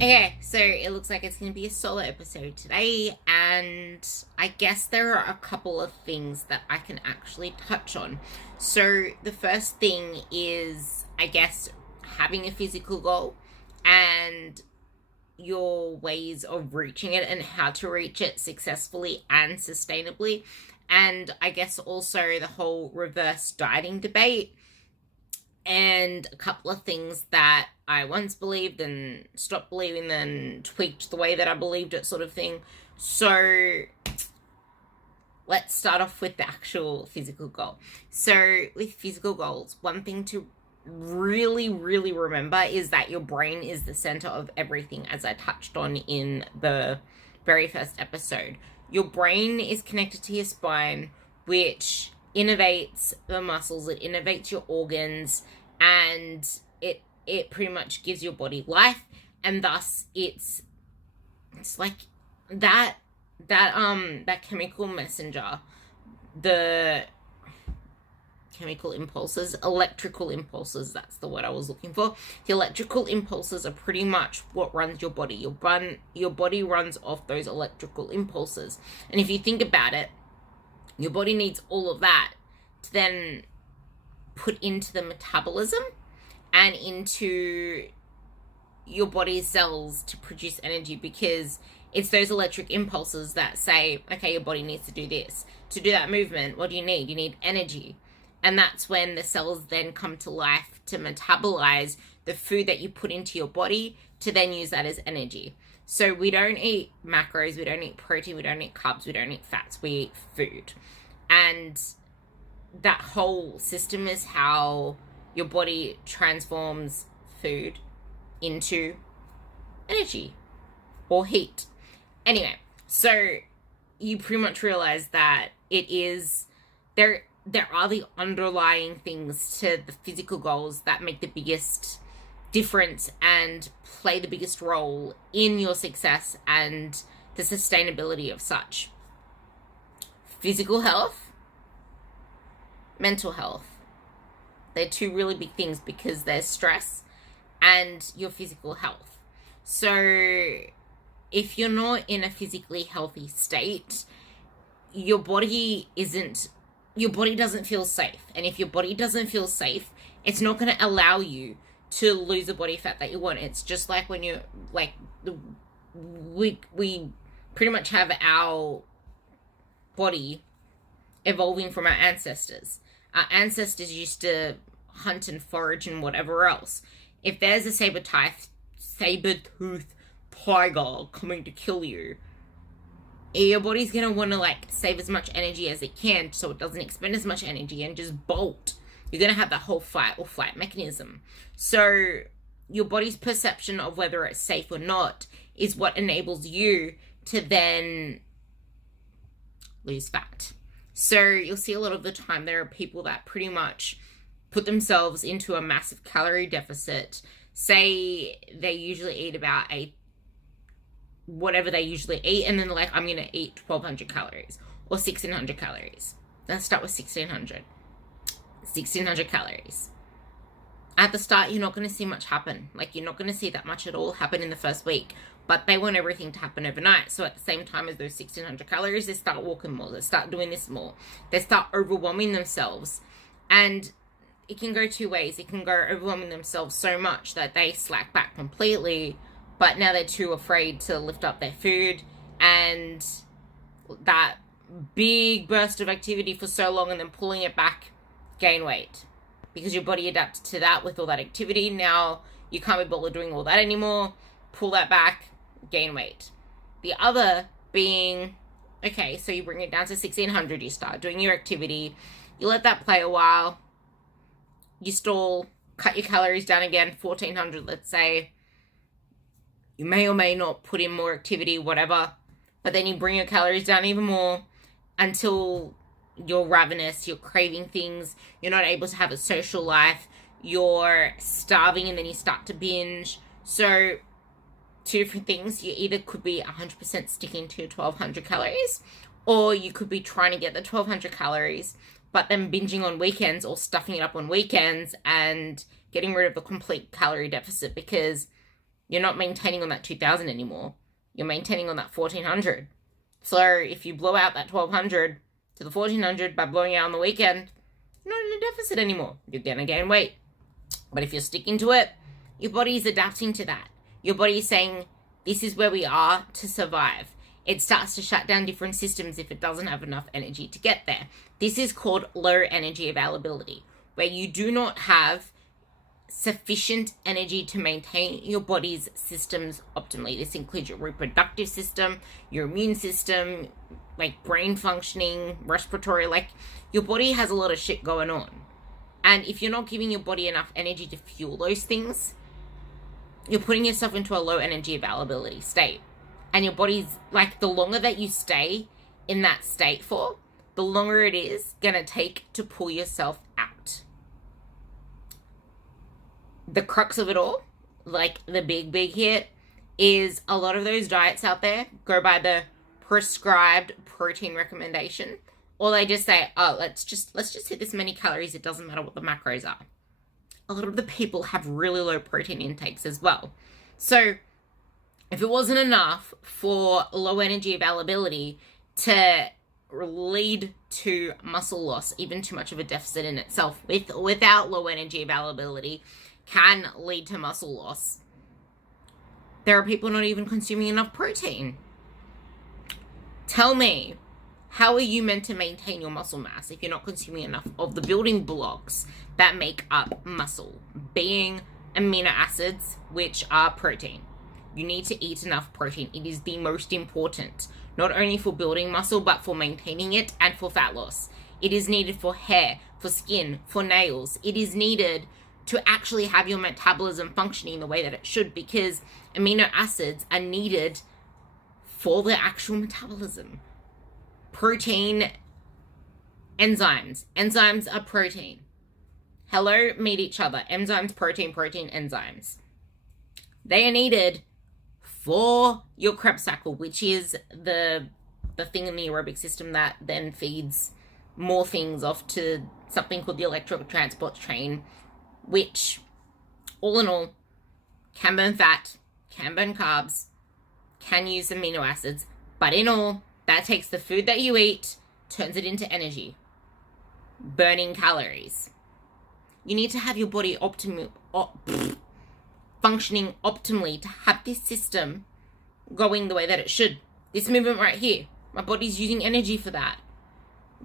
Okay, so it looks like it's going to be a solo episode today, and I guess there are a couple of things that I can actually touch on. So, the first thing is, I guess, having a physical goal and your ways of reaching it and how to reach it successfully and sustainably. And I guess also the whole reverse dieting debate and a couple of things that I once believed and stopped believing, then tweaked the way that I believed it, sort of thing. So let's start off with the actual physical goal. So, with physical goals, one thing to really, really remember is that your brain is the center of everything, as I touched on in the very first episode. Your brain is connected to your spine, which innervates the muscles, it innervates your organs, and it pretty much gives your body life, and thus it's like that chemical messenger, the chemical impulses, electrical impulses, that's the word I was looking for. The electrical impulses are pretty much what runs your body. Your body runs off those electrical impulses. And if you think about it, your body needs all of that to then put into the metabolism and into your body's cells to produce energy, because it's those electric impulses that say, okay, your body needs to do this. To do that movement, what do you need? You need energy. And that's when the cells then come to life to metabolize the food that you put into your body to then use that as energy. So we don't eat macros, we don't eat protein, we don't eat carbs, we don't eat fats, we eat food. And that whole system is how your body transforms food into energy or heat. Anyway, so you pretty much realize that it is there are the underlying things to the physical goals that make the biggest difference and play the biggest role in your success and the sustainability of such. Physical health, mental health. They're two really big things, because there's stress and your physical health. So if you're not in a physically healthy state, your body doesn't feel safe. And if your body doesn't feel safe, it's not going to allow you to lose the body fat that you want. It's just like when you're like, we pretty much have our body evolving from our ancestors. Our ancestors used to hunt and forage and whatever else. If there's a saber-toothed tiger coming to kill you, your body's gonna want to save as much energy as it can so it doesn't expend as much energy and just bolt. You're gonna have that whole fight or flight mechanism. So your body's perception of whether it's safe or not is what enables you to then lose fat. So you'll see a lot of the time there are people that pretty much put themselves into a massive calorie deficit. Say they usually eat about whatever they usually eat, and then they're like, I'm going to eat 1,200 calories or 1,600 calories. Let's start with 1,600. 1,600 calories. At the start, you're not going to see much happen. You're not going to see that much at all happen in the first week. But they want everything to happen overnight. So at the same time as those 1,600 calories, they start walking more. They start doing this more. They start overwhelming themselves. And it can go two ways. It can go overwhelming themselves so much that they slack back completely, but now they're too afraid to lift up their food, and that big burst of activity for so long and then pulling it back, gain weight. Because your body adapted to that with all that activity. Now you can't be bothered doing all that anymore. Pull that back, gain weight. The other being, okay, so you bring it down to 1,600, you start doing your activity, you let that play a while, you stall, cut your calories down again, 1,400, let's say. You may or may not put in more activity, whatever, but then you bring your calories down even more until you're ravenous, you're craving things, you're not able to have a social life, you're starving, and then you start to binge. So two different things. You either could be 100% sticking to 1,200 calories, or you could be trying to get the 1,200 calories, but then binging on weekends or stuffing it up on weekends and getting rid of a complete calorie deficit, because You're not maintaining on that 2,000 anymore. You're maintaining on that 1,400. So if you blow out that 1,200 to the 1,400 by blowing out on the weekend, you're not in a deficit anymore. You're going to gain weight. But if you're sticking to it, your body's adapting to that. Your body's saying, this is where we are to survive. It starts to shut down different systems if it doesn't have enough energy to get there. This is called low energy availability, where you do not have sufficient energy to maintain your body's systems optimally. This includes your reproductive system, your immune system, like brain functioning, respiratory, like your body has a lot of shit going on. And if you're not giving your body enough energy to fuel those things, you're putting yourself into a low energy availability state. And your body's, like, the longer that you stay in that state for, the longer it is going to take to pull yourself out. The crux of it all, like the big hit, is a lot of those diets out there go by the prescribed protein recommendation, or they just say, oh, let's just hit this many calories, it doesn't matter what the macros are. A lot of the people have really low protein intakes as well. So if it wasn't enough for low energy availability to lead to muscle loss, even too much of a deficit in itself without low energy availability can lead to muscle loss. There are people not even consuming enough protein. Tell me, how are you meant to maintain your muscle mass if you're not consuming enough of the building blocks that make up muscle, being amino acids, which are protein? You need to eat enough protein. It is the most important, not only for building muscle, but for maintaining it and for fat loss. It is needed for hair, for skin, for nails. It is needed to actually have your metabolism functioning the way that it should, because amino acids are needed for the actual metabolism. Protein, enzymes. Enzymes are protein. Hello, meet each other. Enzymes, protein, enzymes. They are needed for your Krebs cycle, which is the thing in the aerobic system that then feeds more things off to something called the electrical transport chain, which, all in all, can burn fat, can burn carbs, can use amino acids, but in all, that takes the food that you eat, turns it into energy, burning calories. You need to have your body functioning optimally to have this system going the way that it should. This movement right here, my body's using energy for that.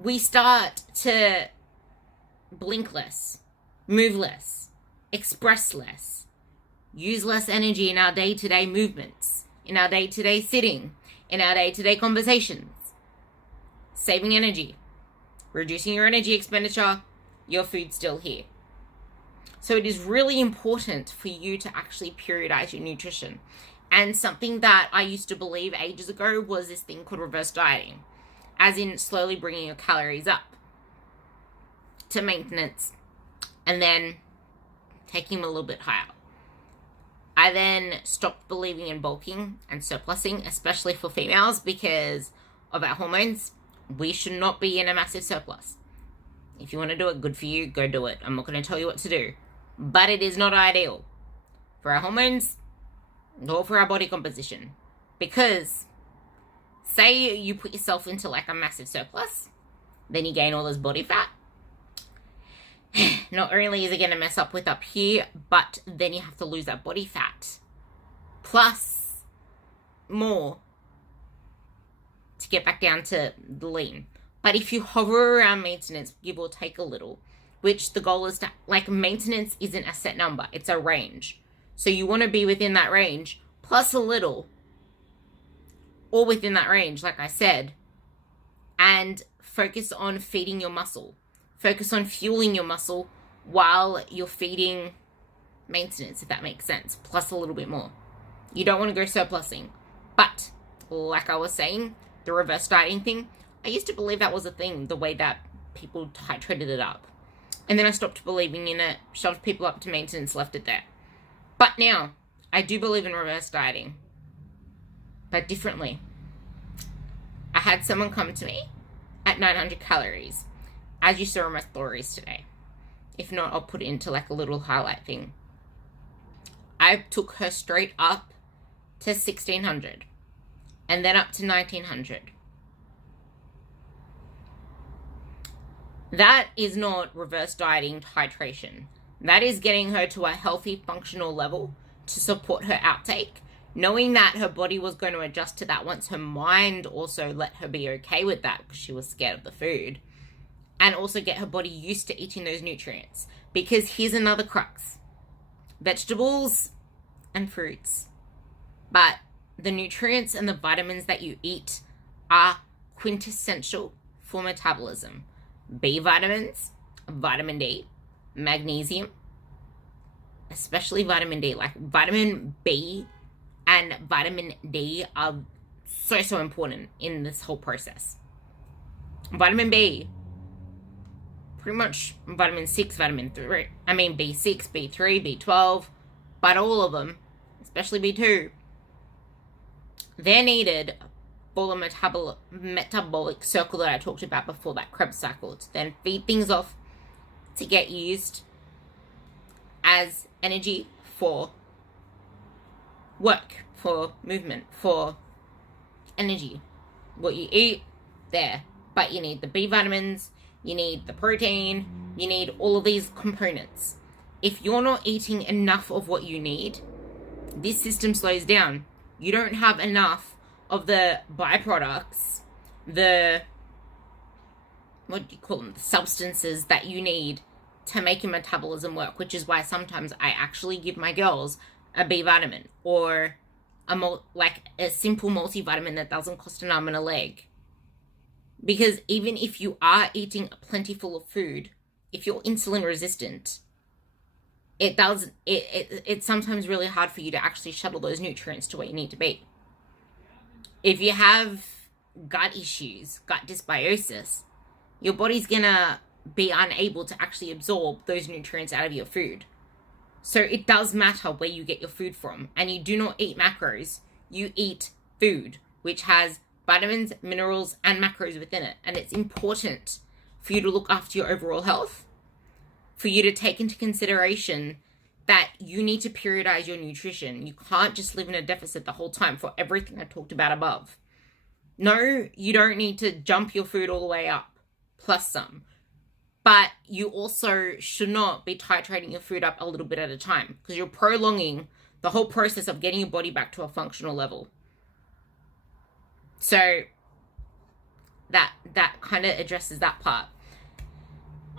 We start to blink less, move less, express less, use less energy in our day-to-day movements, in our day-to-day sitting, in our day-to-day conversations. Saving energy, reducing your energy expenditure, your food's still here. So it is really important for you to actually periodize your nutrition. And something that I used to believe ages ago was this thing called reverse dieting, as in slowly bringing your calories up to maintenance and then taking them a little bit higher. I then stopped believing in bulking and surplusing, especially for females, because of our hormones. We should not be in a massive surplus. If you want to do it, good for you, go do it. I'm not going to tell you what to do. But it is not ideal for our hormones or for our body composition. Because say you put yourself into like a massive surplus, then you gain all this body fat. Not only is it going to mess up with up here, but then you have to lose that body fat. Plus more to get back down to the lean. But if you hover around maintenance, give or take a little, which the goal is to, like, maintenance isn't a set number, it's a range. So you want to be within that range, plus a little, or within that range, like I said, and focus on feeding your muscle. Focus on fueling your muscle while you're feeding maintenance, if that makes sense, plus a little bit more. You don't want to go surplusing. But, like I was saying, the reverse dieting thing, I used to believe that was a thing, the way that people titrated it up. And then I stopped believing in it, shoved people up to maintenance, left it there. But now, I do believe in reverse dieting, but differently. I had someone come to me at 900 calories, as you saw in my stories today. If not, I'll put it into like a little highlight thing. I took her straight up to 1600 and then up to 1900. That is not reverse dieting titration. That is getting her to a healthy functional level to support her outtake, knowing that her body was going to adjust to that once her mind also let her be okay with that because she was scared of the food, and also get her body used to eating those nutrients. Because here's another crux: vegetables and fruits, but the nutrients and the vitamins that you eat are quintessential for metabolism. B vitamins, vitamin D, magnesium, especially vitamin D. Like vitamin B and vitamin D are so important in this whole process. Vitamin B, pretty much vitamin 6, vitamin 3, B6, B3, B12, but all of them, especially B2, they're needed for the metabolic circle that I talked about before, that Krebs cycle, to then feed things off to get used as energy for work, for movement, for energy. What you eat, there. But you need the B vitamins, you need the protein, you need all of these components. If you're not eating enough of what you need, this system slows down. You don't have enough of the byproducts, the substances that you need to make your metabolism work, which is why sometimes I actually give my girls a B vitamin or a simple multivitamin that doesn't cost an arm and a leg. Because even if you are eating plentiful of food, if you're insulin resistant, it's sometimes really hard for you to actually shuttle those nutrients to where you need to be. If you have gut issues, gut dysbiosis, your body's gonna be unable to actually absorb those nutrients out of your food. So it does matter where you get your food from. And you do not eat macros, you eat food, which has vitamins, minerals, and macros within it. And it's important for you to look after your overall health, for you to take into consideration that you need to periodize your nutrition. You can't just live in a deficit the whole time for everything I talked about above. No, you don't need to jump your food all the way up, plus some. But you also should not be titrating your food up a little bit at a time, because you're prolonging the whole process of getting your body back to a functional level. So that kind of addresses that part.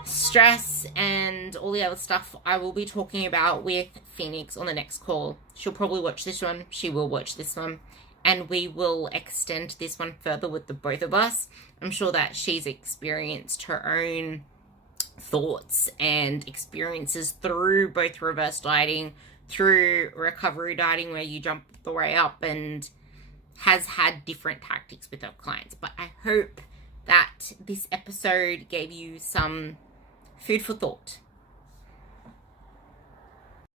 Stress and all the other stuff I will be talking about with Phoenix on the next call. She'll probably watch this one. She will watch this one. And we will extend this one further with the both of us. I'm sure that she's experienced her own thoughts and experiences through both reverse dieting, through recovery dieting, where you jump the way up, and has had different tactics with her clients. But I hope that this episode gave you some food for thought